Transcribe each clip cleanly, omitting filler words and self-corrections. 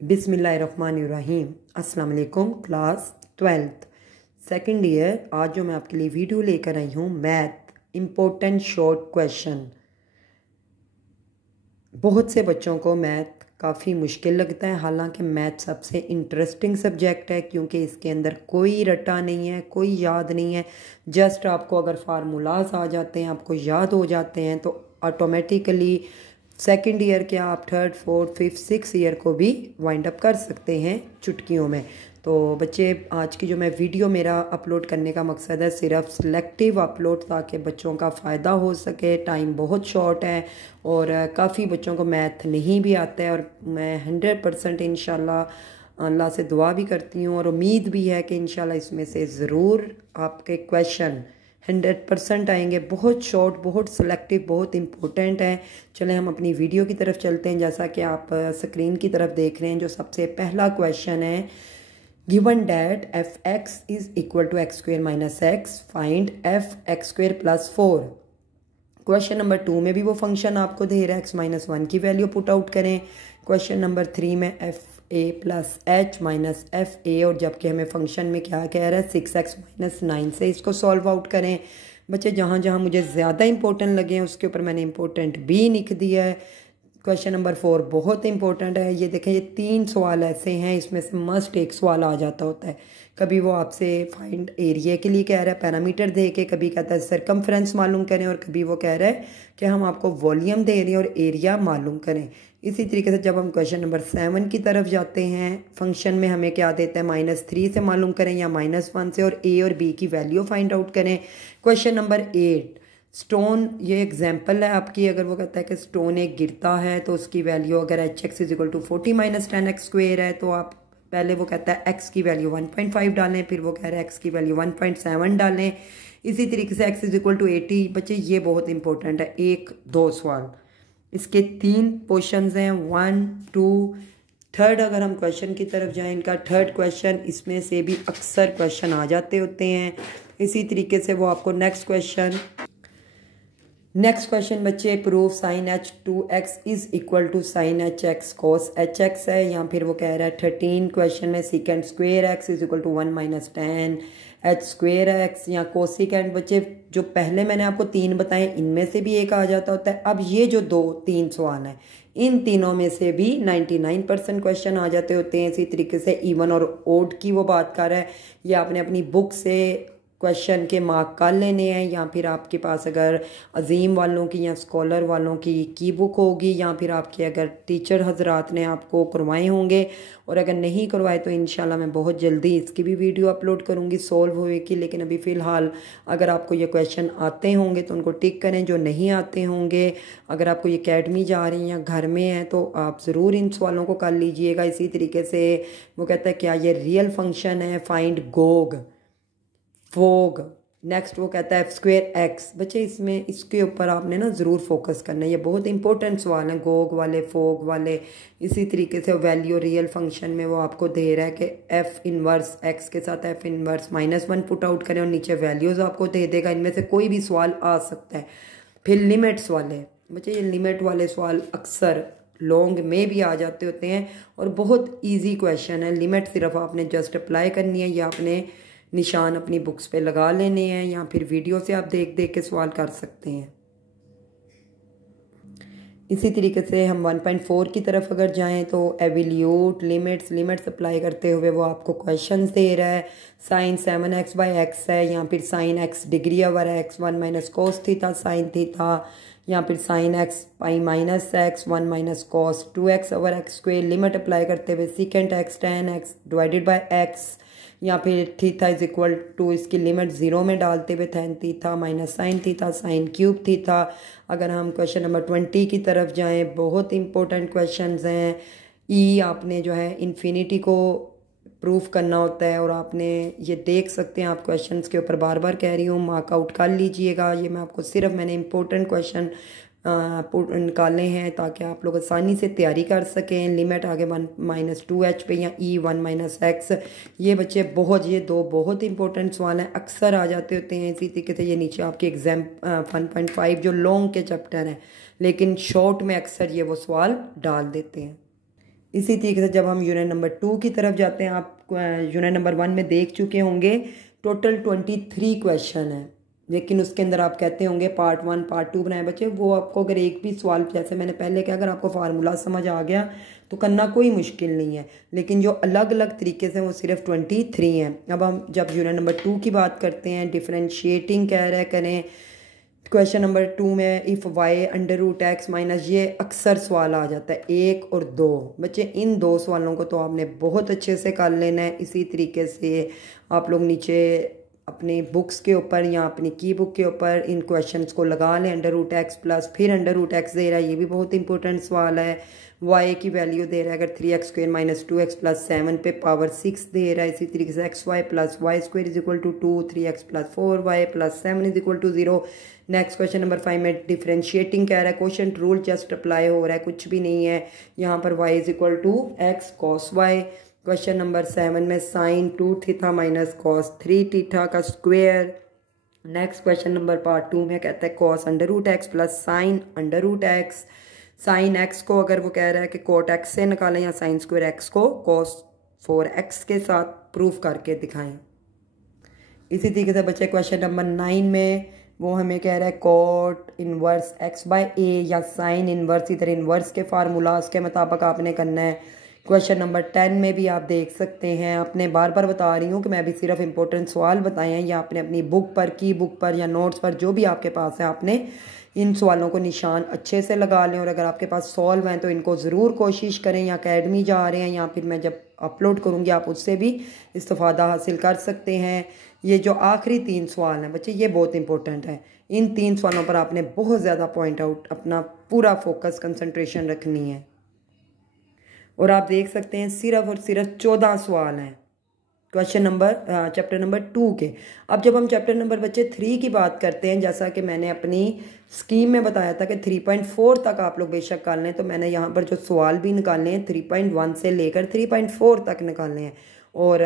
बिस्मिल्लाहिर्रहमानिर्रहीम। अस्सलाम वालेकुम। Class 12th second year. आज जो मैं आपके लिए वीडियो लेकर आई हूँ, मैथ इम्पोर्टेंट शॉर्ट क्वेश्चन। बहुत से बच्चों को मैथ काफ़ी मुश्किल लगता है, हालांकि मैथ सबसे इंटरेस्टिंग सब्जेक्ट है क्योंकि इसके अंदर कोई रटा नहीं है, कोई याद नहीं है। जस्ट आपको अगर फार्मूलाज आ जाते हैं, आपको याद हो जाते हैं, तो ऑटोमेटिकली सेकंड ईयर के आप third fourth fifth six year को भी वाइंड अप कर सकते हैं चुटकियों में। तो बच्चे, आज की जो मैं वीडियो मेरा अपलोड करने का मकसद है सिर्फ सिलेक्टिव अपलोड, ताकि बच्चों का फ़ायदा हो सके। टाइम बहुत शॉर्ट है और काफ़ी बच्चों को मैथ नहीं भी आता है, और मैं 100% इंशाल्लाह अल्लाह से दुआ भी करती हूँ और उम्मीद भी है कि इंशाल्लाह इसमें से ज़रूर आपके क्वेश्चन 100% आएंगे। बहुत शॉर्ट, बहुत सिलेक्टिव, बहुत इंपॉर्टेंट है। चलें हम अपनी वीडियो की तरफ चलते हैं। जैसा कि आप स्क्रीन की तरफ देख रहे हैं, जो सबसे पहला क्वेश्चन है, given that f x is equal to x square minus x, find f x square plus 4। Question number 2 में भी वो फंक्शन आपको दे रहा है, एक्स माइनस 1 की वैल्यू पुट आउट करें। क्वेश्चन नंबर 3 में F A plus H minus F A, और जबकि हमें फंक्शन में क्या कह रहा है 6x माइनस 9 से इसको सॉल्व आउट करें। बच्चे, जहाँ जहाँ मुझे ज़्यादा इंपॉर्टेंट लगे हैं उसके ऊपर मैंने इंपॉर्टेंट भी लिख दिया है। क्वेश्चन नंबर 4 बहुत इंपॉर्टेंट है। ये देखें, ये 3 सवाल ऐसे हैं, इसमें से मस्ट एक सवाल आ जाता होता है। कभी वो आपसे फाइंड एरिया के लिए कह रहा है पैरामीटर दे के, कभी कहता है सरकमफ्रेंस मालूम करें, और कभी वो कह रहा है कि हम आपको वॉल्यूम दे रहे हैं और एरिया मालूम करें। इसी तरीके से जब हम क्वेश्चन नंबर 7 की तरफ जाते हैं, फंक्शन में हमें क्या देता है -3 से मालूम करें या -1 से, और ए और बी की वैल्यू फाइंड आउट करें। क्वेश्चन नंबर 8, स्टोन, ये एग्जाम्पल है आपकी। अगर वो कहता है कि स्टोन एक गिरता है तो उसकी वैल्यू अगर h x is equal to 40 minus 10x square है, तो आप पहले वो कहता है x की वैल्यू 1.5 डालें, फिर वो कह रहा है x की वैल्यू 1.7 डालें। इसी तरीके से x इज इक्वल टू 80। बच्चे, ये बहुत इंपॉर्टेंट है। 1-2 सवाल, इसके 3 पोर्शंस हैं, 1, 2, थर्ड। अगर हम क्वेश्चन की तरफ जाएं, इनका थर्ड क्वेश्चन, इसमें से भी अक्सर क्वेश्चन आ जाते होते हैं। इसी तरीके से वो आपको नेक्स्ट क्वेश्चन बच्चे, proof sine h 2x is equal to sine h x cos h x है, या फिर वो कह रहा है 13 क्वेश्चन में secant square x is equal to 1 minus 10 h square x, या कोसिकेंड। बच्चे, जो पहले मैंने आपको 3 बताए, इनमें से भी एक आ जाता होता है। अब ये जो 2-3 सवाल हैं, इन तीनों में से भी 99% क्वेश्चन आ जाते होते हैं। इसी तरीके से इवन और ओड की वो बात कर रहा है, ये आपने अपनी बुक से क्वेश्चन के मार्क कर लेने हैं, या फिर आपके पास अगर अजीम वालों की या स्कॉलर वालों की बुक होगी, या फिर आपके अगर टीचर हजरात ने आपको करवाए होंगे, और अगर नहीं करवाए तो इंशाल्लाह मैं बहुत जल्दी इसकी भी वीडियो अपलोड करूंगी सॉल्व हुए की। लेकिन अभी फ़िलहाल अगर आपको ये क्वेश्चन आते होंगे तो उनको टिक करें, जो नहीं आते होंगे, अगर आपको ये अकेडमी जा रही हैं या घर में हैं, तो आप ज़रूर इन सवालों को कर लीजिएगा। इसी तरीके से वो कहता है क्या ये रियल फंक्शन है, फाइंड गोग फोग। नेक्स्ट वो कहता है एफ स्क्वेयर एक्स। बच्चे, इसमें इसके ऊपर आपने ना ज़रूर फोकस करना है, ये बहुत इंपॉर्टेंट सवाल है, गोग वाले, फोग वाले। इसी तरीके से वैल्यू रियल फंक्शन में वो आपको दे रहा है कि एफ इनवर्स एक्स के साथ एफ इनवर्स -1 पुट आउट करें, और नीचे वैल्यूज़ आपको दे देगा। इनमें से कोई भी सवाल आ सकता है। फिर लिमिट्स वाले, बच्चे ये लिमिट वाले सवाल अक्सर लॉन्ग में भी आ जाते होते हैं, और बहुत ईजी क्वेश्चन है। लिमिट सिर्फ आपने जस्ट अप्लाई करनी है, या आपने निशान अपनी बुक्स पे लगा लेने हैं, या फिर वीडियो से आप देख देख के सवाल कर सकते हैं। इसी तरीके से हम 1.4 की तरफ अगर जाएं, तो एवल्यूट लिमिट्स अप्लाई करते हुए वो आपको क्वेश्चंस दे रहा है। साइन 7x/x है, या फिर sine x degree over x 1 minus cos theta sine theta, या फिर sine x pi minus x 1 minus cos 2x over x square. Limit apply करते हुए secant x tan x divided by x, या फिर theta is equal to, इसकी limit 0 में डालते हुए tan theta minus sine theta sine cube theta. अगर हम क्वेश्चन नंबर 20 की तरफ जाएं, बहुत इंपॉर्टेंट क्वेश्चंस हैं। ई आपने जो है इन्फिनिटी को प्रूफ करना होता है, और आपने ये देख सकते हैं, आप क्वेश्चंस के ऊपर बार बार कह रही हूँ मार्क आउट कर लीजिएगा। ये मैं आपको सिर्फ मैंने इंपॉर्टेंट क्वेश्चन निकाले हैं ताकि आप लोग आसानी से तैयारी कर सकें। लिमिट आगे 1 माइनस 2h पे, या ई 1 माइनस एक्स। ये बच्चे ये 2 बहुत इंपॉर्टेंट सवाल हैं, अक्सर आ जाते होते हैं। इसी तरीके से ये नीचे आपके एग्जाम 1.5 जो लॉन्ग के चैप्टर हैं, लेकिन शॉर्ट में अक्सर ये वो सवाल डाल देते हैं। इसी तरीके से जब हम यूनिट नंबर 2 की तरफ जाते हैं, आप यूनिट नंबर 1 में देख चुके होंगे टोटल 23 क्वेश्चन है, लेकिन उसके अंदर आप कहते होंगे पार्ट 1 पार्ट 2 बनाए बच्चे। वो आपको अगर एक भी सवाल, जैसे मैंने पहले कहा, अगर आपको फार्मूला समझ आ गया तो करना कोई मुश्किल नहीं है, लेकिन जो अलग अलग तरीके से वो सिर्फ 23 हैं। अब हम जब यूनिट नंबर 2 की बात करते हैं, डिफरेंशिएटिंग कह रहे करें क्वेश्चन नंबर 2 में if y under root x minus, ये अक्सर सवाल आ जाता है 1 और 2। बच्चे इन 2 सवालों को तो आपने बहुत अच्छे से कर लेना है। इसी तरीके से आप लोग नीचे अपनी बुक्स के ऊपर या अपनी की बुक के ऊपर इन क्वेश्चंस को लगा लें। अंडर रूट एक्स प्लस फिर अंडर रूट एक्स दे रहा है, ये भी बहुत इंपॉर्टेंट सवाल है। वाई की वैल्यू दे रहा है, अगर 3x square minus 2x plus 7 पे पावर 6 दे रहा है। इसी तरीके से x y plus y square is equal to 2, 3x plus 4y plus 7 is equal to 0। Next question number 5 में डिफरेंशिएटिंग कह रहा है, क्वोशिएंट रूल जस्ट अप्लाई हो रहा है, कुछ भी नहीं है यहाँ पर। y is equal to x cos y. Question number 7 में sine 2 theta minus cos 3 theta का square. Next question number part 2 में कहता है cos under root x plus sine under root x. Sine x को अगर वो कह रहा है कि कोट एक्स से निकालें या साइन स्क्वायर एक्स को कॉस 4x के साथ प्रूफ करके दिखाएं। इसी तरीके से बच्चे क्वेश्चन नंबर 9 में वो हमें कह रहा है cot inverse x by a या साइन इनवर्स, इधर इनवर्स के फार्मूलाज के मुताबिक आपने करना है। क्वेश्चन नंबर 10 में भी आप देख सकते हैं, आपने बार बार बता रही हूँ कि मैं अभी सिर्फ इंपॉर्टेंट सवाल बताए हैं, या आपने अपनी बुक पर, की बुक पर या नोट्स पर जो भी आपके पास है, आपने इन सवालों को निशान अच्छे से लगा लें। और अगर आपके पास सॉल्व हैं तो इनको ज़रूर कोशिश करें, या अकेडमी जा रहे हैं या फिर मैं जब अपलोड करूँगी आप उससे भी इस्तेफादा हासिल कर सकते हैं। ये जो आखिरी 3 सवाल हैं बच्चे, ये बहुत इंपॉर्टेंट है। इन 3 सवालों पर आपने बहुत ज़्यादा पॉइंट आउट, अपना पूरा फोकस, कंसंट्रेशन रखनी है। और आप देख सकते हैं सिर्फ और सिर्फ 14 सवाल हैं क्वेश्चन नंबर चैप्टर नंबर 2 के। अब जब हम चैप्टर नंबर बच्चे 3 की बात करते हैं, जैसा कि मैंने अपनी स्कीम में बताया था कि 3.4 तक आप लोग बेशक कर लें, तो मैंने यहाँ पर जो सवाल भी निकालने हैं 3.1 से लेकर 3.4 तक निकालने हैं। और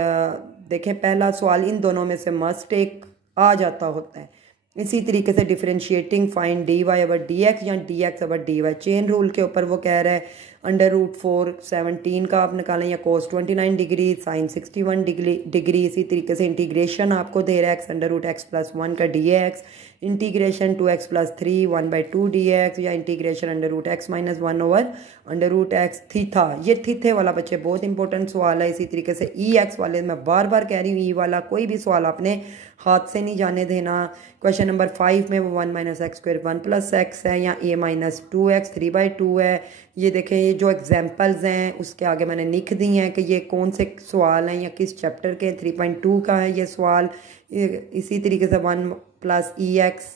देखें, पहला सवाल इन दोनों में से मस्ट एक आ जाता होता है। इसी तरीके से differentiating find d y over d x या d x over d y, chain rule के ऊपर वो कह रहा है अंडर रूट 4 17 का आप निकालें, या कोस 29 डिग्री साइन 61 डिग्री। इसी तरीके से इंटीग्रेशन आपको दे रहा है x under root x plus 1 का d x, integration 2x plus 3 1/2 dx, या integration under root x minus 1 over under root x theta. ये थीथे वाला बच्चे बहुत इंपॉर्टेंट सवाल है। इसी तरीके से ई एक्स वाले मैं बार बार कह रही हूँ, ई वाला कोई भी सवाल आपने हाथ से नहीं जाने देना। क्वेश्चन नंबर 5 में वो 1 minus x square 1 plus x है, या a माइनस 2x 3/2 है। ये देखें, ये जो एग्जाम्पल्स हैं उसके आगे मैंने लिख दी हैं कि ये कौन से सवाल हैं या किस चैप्टर के। 3.2 का है ये सवाल। इसी तरीके से 1 plus e x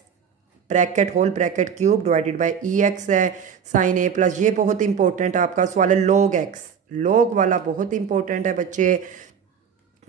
bracket whole bracket cube divided by e x है, साइन a प्लस, ये बहुत इंपॉर्टेंट आपका सवाल है। लॉग एक्स, लॉग वाला बहुत इंपॉर्टेंट है बच्चे।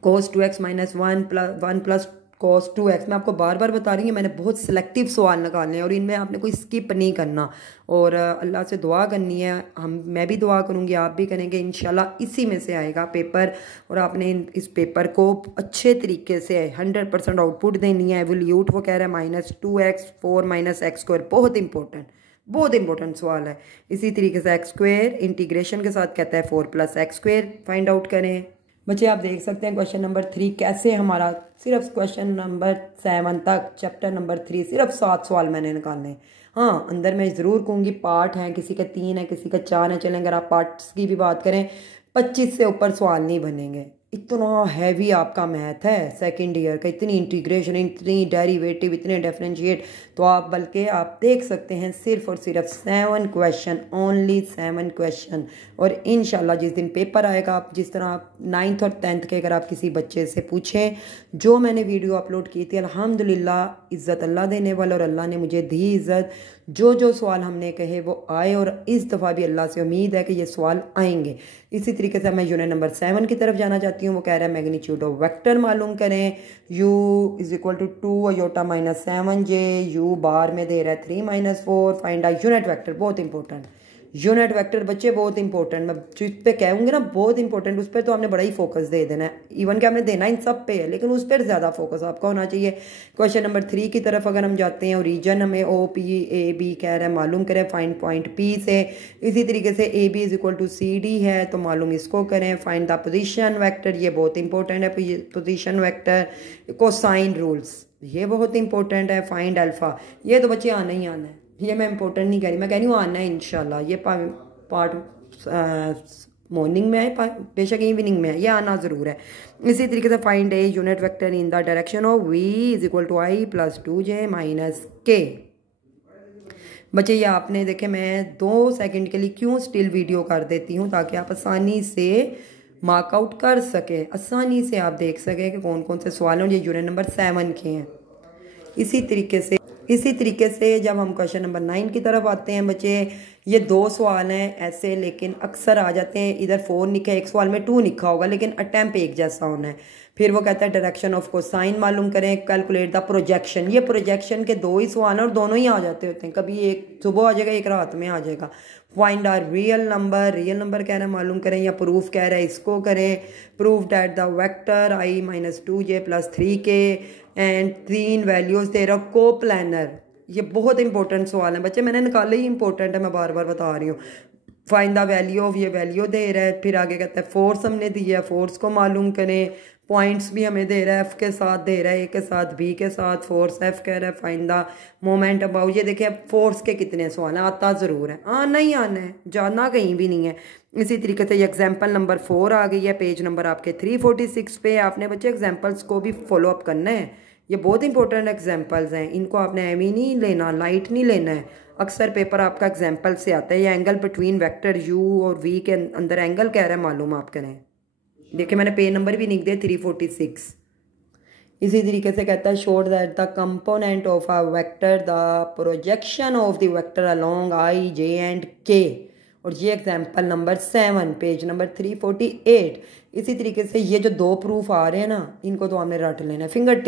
कोस 2x minus 1 plus cos 2x, मैं आपको बार बार बता रही हूँ, मैंने बहुत सिलेक्टिव सवाल निकालने हैं और इनमें आपने कोई स्किप नहीं करना। और अल्लाह से दुआ करनी है, मैं भी दुआ करूँगी, आप भी करेंगे, इंशाल्लाह इसी में से आएगा पेपर। और आपने इस पेपर को अच्छे तरीके से 100% आउटपुट देनी है। एवोल्यूट वो कह रहा है -2x 4 माइनस एक्स स्क्वायर, बहुत इंपॉर्टेंट सवाल है। इसी तरीके से एक्स स्क्वायर इंटीग्रेशन के साथ कहता है 4 plus x square find out करें। बच्चे आप देख सकते हैं क्वेश्चन नंबर 3 कैसे हमारा सिर्फ क्वेश्चन नंबर 7 तक चैप्टर नंबर 3 सिर्फ 7 सवाल मैंने निकालने हैं। हाँ, अंदर मैं ज़रूर कहूँगी पार्ट हैं, किसी का 3 है, किसी का 4 है। चलें अगर आप पार्ट्स की भी बात करें 25 से ऊपर सवाल नहीं बनेंगे। इतना हैवी आपका मैथ है सेकंड ईयर का, इतनी इंटीग्रेशन, इतनी डेरिवेटिव, इतने डिफरेंशिएट, तो आप बल्कि आप देख सकते हैं सिर्फ और सिर्फ 7 क्वेश्चन, ओनली 7 क्वेश्चन। और इंशाल्लाह जिस दिन पेपर आएगा, आप जिस तरह आप 9th और 10th के अगर आप किसी बच्चे से पूछें, जो मैंने वीडियो अपलोड की थी, अल्हम्दुलिल्लाह इज़्ज़त अल्लाह देने वाला, और अल्लाह ने मुझे दी इज़्ज़त। जो सवाल हमने कहे वो आए, और इस दफ़ा भी अल्लाह से उम्मीद है कि ये सवाल आएंगे। इसी तरीके से मैं यूनिट नंबर 7 की तरफ जाना चाहती हूँ। वो कह रहा है मैग्नीट्यूड ऑफ वेक्टर मालूम करें। u is equal to 2 iota minus 7j, u bar में दे रहा है 3 minus 4, find out unit vector, बहुत इंपॉर्टेंट। यूनिट वेक्टर बच्चे बहुत इंपॉर्टेंट, मैं जिस पे कहूँगी ना बहुत इंपॉर्टेंट, उस पर तो आपने बड़ा ही फोकस दे देना है। इवन कि आपने देना इन सब पे है, लेकिन उस पर ज़्यादा फोकस आपका होना चाहिए। क्वेश्चन नंबर 3 की तरफ अगर हम जाते हैं, ओरिजन हमें ओ पी ए बी कह रहा है, मालूम करें फाइंड पॉइंट पी से। इसी तरीके से A B is equal to C D है, तो मालूम इसको करें। फाइंड द पोजिशन वैक्टर, ये बहुत इंपॉर्टेंट है, पोजिशन वैक्टर। कोसाइन रूल्स, ये बहुत इंपॉर्टेंट है। फाइंड अल्फा, ये तो बच्चे आना ही आना है, ये मैं इंपॉर्टेंट नहीं कह रही, मैं कह रही हूँ आना है इंशाल्लाह। ये पार्ट मॉर्निंग में है, बेशक इवनिंग में है, ये आना ज़रूर है। इसी तरीके से find a unit vector in the direction of v is equal to i plus 2j minus k. बच्चे ये आपने देखे, मैं 2 सेकंड के लिए क्यों स्टिल वीडियो कर देती हूँ, ताकि आप आसानी से मार्कआउट कर सके, आसानी से आप देख सकें कि कौन कौन से सवाल हैं। ये यूनिट नंबर 7 के हैं। इसी तरीके से जब हम क्वेश्चन नंबर 9 की तरफ आते हैं बच्चे, ये 2 सवाल हैं ऐसे, लेकिन अक्सर आ जाते हैं इधर 4 लिखा है, एक सवाल में 2 लिखा होगा, लेकिन अटैम्प्ट एक जैसा होना है। फिर वो कहता है डायरेक्शन ऑफ कोसाइन मालूम करें, कैलकुलेट द प्रोजेक्शन। ये प्रोजेक्शन के 2 ही सवाल हैं और दोनों ही आ जाते होते हैं, कभी एक सुबह आ जाएगा, एक रात में आ जाएगा। फाइंड आर रियल नंबर कह रहा है मालूम करें, या प्रूफ कह रहा है इसको करें। Prove that the vector i minus 2j plus 3k and 3 values दे रहा को प्लानर। ये बहुत इंपॉर्टेंट सवाल है बच्चे, मैंने निकाले ही इंपॉर्टेंट है, मैं बार बार बता रही हूँ। फाइंड द वैल्यू ऑफ, ये वैल्यू दे रहा है। फिर आगे कहता है फोर्स हमने दिया है, फोर्स को मालूम करें। पॉइंट्स भी हमें दे रहा है, एफ के साथ दे रहा है, ए के साथ, बी के साथ, फोर्स एफ कह रहा है। फाइंड द मोमेंट अबाउट, ये देखिए फोर्स के कितने सवाल हैं, आता ज़रूर है, आना ही आना है, जाना कहीं भी नहीं है। इसी तरीके से ये एग्जाम्पल नंबर 4 आ गई है, पेज नंबर आपके 346 पे। आपने बच्चे एग्जाम्पल्स को भी फॉलो अप करना है, ये बहुत इंपॉर्टेंट एग्जाम्पल्स हैं, इनको आपने एम ही नहीं लेना, लाइट नहीं लेना है। अक्सर पेपर आपका एग्जाम्पल से आता है। ये एंगल बिटवीन वेक्टर u और v के अंदर एंगल कह रहा है मालूम आप करें। देखिए मैंने पेज नंबर भी लिख दिया 346। इसी तरीके से कहता है showed that the component of a vector the projection of the vector along i j and k। और ये एग्जाम्पल नंबर 7 पेज नंबर 348। इसी तरीके से ये जो 2 प्रूफ आ रहे हैं ना, इनको तो आपने रट लेना है फिंगर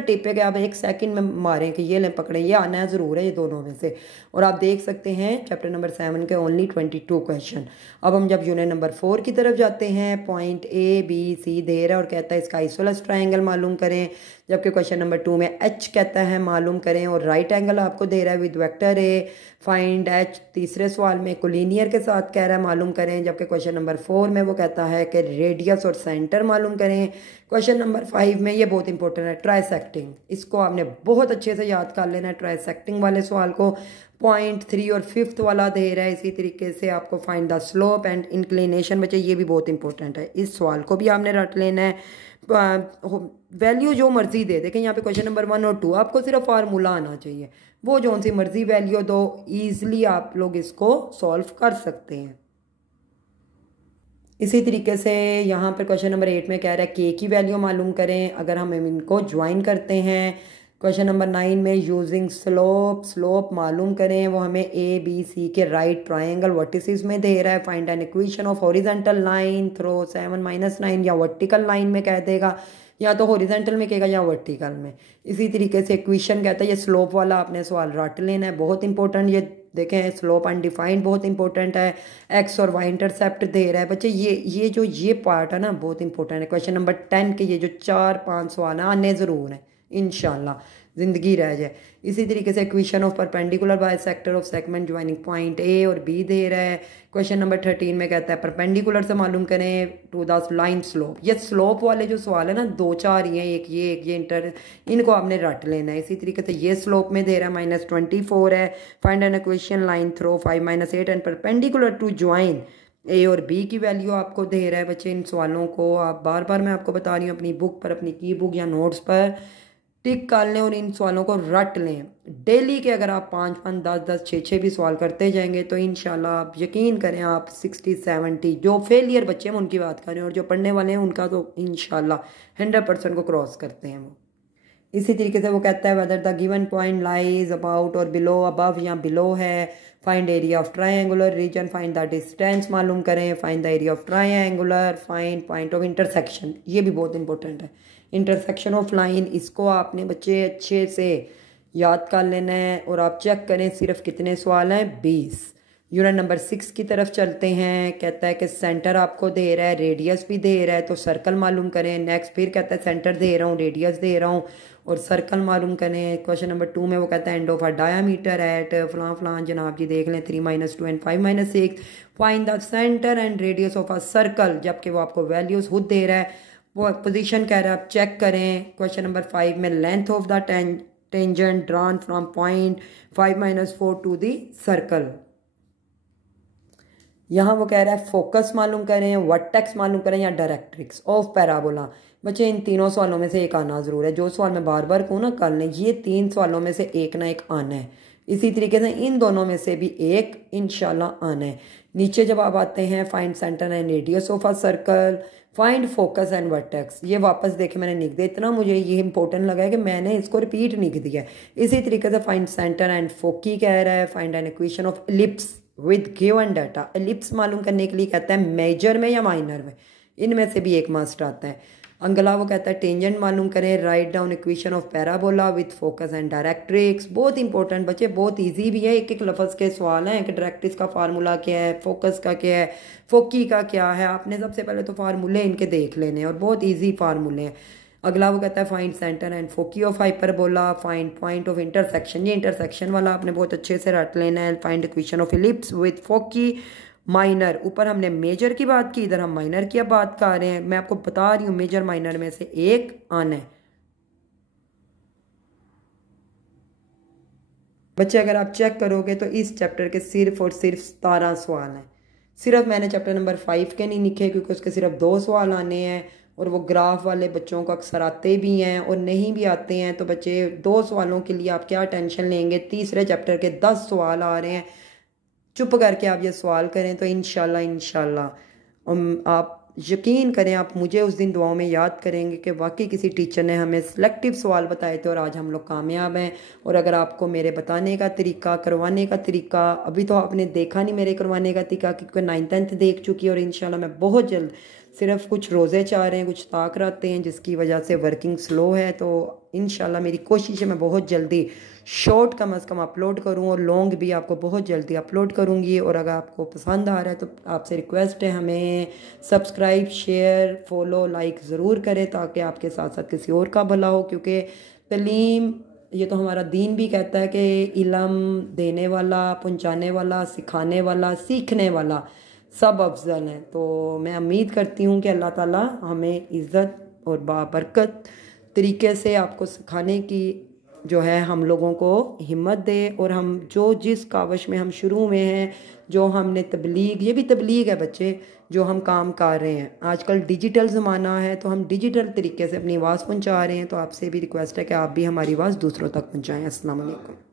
टिप पे कि आप 1 सेकंड में मारें कि ये लें पकड़ें, ये आना है ज़रूर है ये दोनों में से। और आप देख सकते हैं चैप्टर नंबर 7 के ओनली 22 क्वेश्चन। अब हम जब यूनिट नंबर 4 की तरफ जाते हैं, पॉइंट ए बी सी दे रहा है और कहता है इसका आइसोसेलेस ट्रायंगल मालूम करें, जबकि क्वेश्चन नंबर 2 में एच कहता है मालूम करें, और राइट एंगल आपको दे रहा है with vector A. Find H तीसरे सवाल में कोलिनियर के साथ कह रहा है मालूम करें, जबकि क्वेश्चन नंबर 4 में वो कहता है कि रेडियस और सेंटर मालूम करें। क्वेश्चन नंबर 5 में ये बहुत इंपॉर्टेंट है, ट्राइसेक्टिंग, इसको आपने बहुत अच्छे से याद कर लेना है ट्राइसेक्टिंग वाले सवाल को। पॉइंट 3 और 5th वाला दे रहा है। इसी तरीके से आपको find the slope and inclination बच्चे, ये भी बहुत इंपॉर्टेंट है, इस सवाल को भी आपने रट लेना है। वैल्यू जो मर्जी दे, देखें यहाँ पे क्वेश्चन नंबर 1 और 2 आपको सिर्फ फार्मूला आना चाहिए, वो जो सी मर्जी वैल्यू दो, ईजिली आप लोग इसको सॉल्व कर सकते हैं। इसी तरीके से यहाँ पर क्वेश्चन नंबर 8 में कह रहा है के की वैल्यू मालूम करें। अगर हम इनको ज्वाइन करते हैं, क्वेश्चन नंबर 9 में यूजिंग स्लोप मालूम करें, वो हमें ए बी सी के राइट ट्रायंगल वर्टिसेस में दे रहा है। Find an equation of horizontal line throw 7 - 9, या वर्टिकल लाइन में कह देगा, या तो हॉरिजॉन्टल में कहेगा या वर्टिकल में। इसी तरीके से इक्वेशन कहता है, ये स्लोप वाला आपने सवाल रट लेना है, बहुत इंपॉर्टेंट। ये देखें स्लोप अनडिफाइंड बहुत इंपॉर्टेंट है। एक्स और वाई इंटरसेप्ट दे रहा है बच्चे, ये पार्ट है ना बहुत इंपॉर्टेंट है। क्वेश्चन नंबर 10 के ये जो 4-5 सवाल आने ज़रूर हैं इंशाल्लाह, ज़िंदगी रह जाए। इसी तरीके से equation of perpendicular bisector of segment joining point A और बी दे रहा है। क्वेश्चन नंबर 13 में कहता है परपेंडिकुलर से मालूम करें टू द लाइन स्लोप। ये स्लोप वाले जो सवाल है ना 2-4 ही हैं, एक ये इंटर, इनको आपने रट लेना है। इसी तरीके से ये स्लोप में दे रहा है -24 है। Find an equation line through 5 - 8 and perpendicular to join A और बी की वैल्यू आपको दे रहा है बच्चे। इन सवालों को आप बार बार मैं आपको बता रही हूँ, अपनी बुक पर, अपनी की बुक या नोट्स पर टिक कर लें और इन सवालों को रट लें। डेली के अगर आप 5-5, 10-10, 6-6 भी सवाल करते जाएंगे तो इंशाल्लाह आप यकीन करें आप 60-70, जो फेलियर बच्चे हैं उनकी बात करें, और जो पढ़ने वाले हैं उनका तो इंशाल्लाह 100% को क्रॉस करते हैं वो। इसी तरीके से वो कहता है whether the given point lies about और बिलो, अबव या बिलो है। Find area of triangular region, find the distance मालूम करें। Find the area of triangular, find point of intersection, ये भी बहुत इंपॉर्टेंट है। इंटरसेक्शन ऑफ लाइन, इसको आपने बच्चे अच्छे से याद कर लेना है। और आप चेक करें सिर्फ कितने सवाल हैं, 20। यूनिट नंबर 6 की तरफ चलते हैं। कहता है कि सेंटर आपको दे रहा है, रेडियस भी दे रहा है, तो सर्कल मालूम करें। नेक्स्ट फिर कहता है सेंटर दे रहा हूँ, रेडियस दे रहा हूँ और सर्कल मालूम करें। क्वेश्चन नंबर 2 में वो कहता है end of a diameter at फलां फलां, जनाब जी देख लें 3 - 2 and 5 - 6, find the centre and radius of a circle, जबकि वो आपको वैल्यूज खुद दे रहा है, वो पोजीशन कह रहा है, आप चेक करें। क्वेश्चन नंबर 5 में length of the tangent drawn from point 5 - 4 to the circle. यहाँ वो कह रहा है फोकस मालूम करें, वर्टेक्स मालूम करें या डायरेक्ट्रिक्स ऑफ पैराबोला। बच्चे इन तीनों सवालों में से एक आना ज़रूर है। जो सवाल मैं बार बार कहूँ ना कर लें, ये 3 सवालों में से एक ना एक आना है। इसी तरीके से इन दोनों में से भी एक इंशाल्लाह आना है। नीचे जब आप आते हैं find centre and radius of a circle, find focus and vertex, ये वापस देखे मैंने लिख दिया। इतना मुझे ये इंपॉर्टेंट लगा है कि मैंने इसको रिपीट लिख दिया है। इसी तरीके से फाइंड सेंटर एंड फोकी कह रहा है, find an equation of ellipse with given data. Ellipse मालूम करने के लिए कहता है मेजर में या माइनर में, इनमें से भी एक मस्ट आता है। अगला वो कहता है टेंजेंट मालूम करें, write down equation of parabola with focus and directrix. बहुत इंपॉर्टेंट बच्चे, बहुत इजी भी है, एक एक लफ्ज़ के सवाल हैं कि डायरेक्ट्रिक्स का फार्मूला क्या है, फोकस का क्या है, फोकी का क्या है। आपने सबसे पहले तो फार्मूले इनके देख लेने और बहुत ईजी फार्मूले हैं। अगला वो कहता है find centre and foci of hyperbola, find point of intersection. ये इंटरसेक्शन वाला आपने बहुत अच्छे से रट लेना है। Find equation of ellipse with foci, minor, ऊपर हमने मेजर की बात की, इधर हम माइनर की अब बात कर रहे हैं। मैं आपको बता रही हूँ मेजर माइनर में से एक आना है। बच्चे अगर आप चेक करोगे तो इस चैप्टर के सिर्फ और सिर्फ 17 सवाल हैं। सिर्फ मैंने चैप्टर नंबर 5 के नहीं लिखे क्योंकि उसके सिर्फ 2 सवाल आने हैं और वो ग्राफ वाले बच्चों को अक्सर आते भी हैं और नहीं भी आते हैं। तो बच्चे 2 सवालों के लिए आप क्या टेंशन लेंगे, तीसरे चैप्टर के 10 सवाल आ रहे हैं। चुप करके आप ये सवाल करें तो इंशाल्लाह आप यकीन करें, आप मुझे उस दिन दुआओं में याद करेंगे कि वाकई किसी टीचर ने हमें सिलेक्टिव सवाल बताए थे और आज हम लोग कामयाब हैं। और अगर आपको मेरे बताने का तरीका, करवाने का तरीका, अभी तो आपने देखा नहीं मेरे करवाने का तरीका क्योंकि 9th 10th देख चुकी और इंशाल्लाह मैं बहुत जल्द, सिर्फ कुछ रोज़े चाह रहे हैं, कुछ ताक रहते हैं जिसकी वजह से वर्किंग स्लो है। तो इंशाल्लाह मेरी कोशिश है मैं बहुत जल्दी शॉर्ट कम अज़ कम अपलोड करूं और लॉन्ग भी आपको बहुत जल्दी अपलोड करूंगी। और अगर आपको पसंद आ रहा है तो आपसे रिक्वेस्ट है हमें सब्सक्राइब, शेयर, फॉलो, लाइक ज़रूर करें ताकि आपके साथ साथ किसी और का भला हो। क्योंकि तलीम, ये तो हमारा दीन भी कहता है कि इल्म देने वाला, पहुँचाने वाला, सिखाने वाला, सीखने वाला सब अफजल हैं। तो मैं उम्मीद करती हूँ कि अल्लाह ताला हमें इज़्ज़त और बाबरकत तरीके से आपको सिखाने की जो है हम लोगों को हिम्मत दे। और हम जो जिस कावश में हम शुरू में हैं, जो हमने तबलीग, ये भी तबलीग है बच्चे, जो हम काम कर रहे हैं। आजकल डिजिटल ज़माना है तो हम डिजिटल तरीके से अपनी आवाज़ पहुँचा रहे हैं। तो आपसे भी रिक्वेस्ट है कि आप भी हमारी आवाज़ दूसरों तक पहुँचाएँ। अस्सलाम वालेकुम।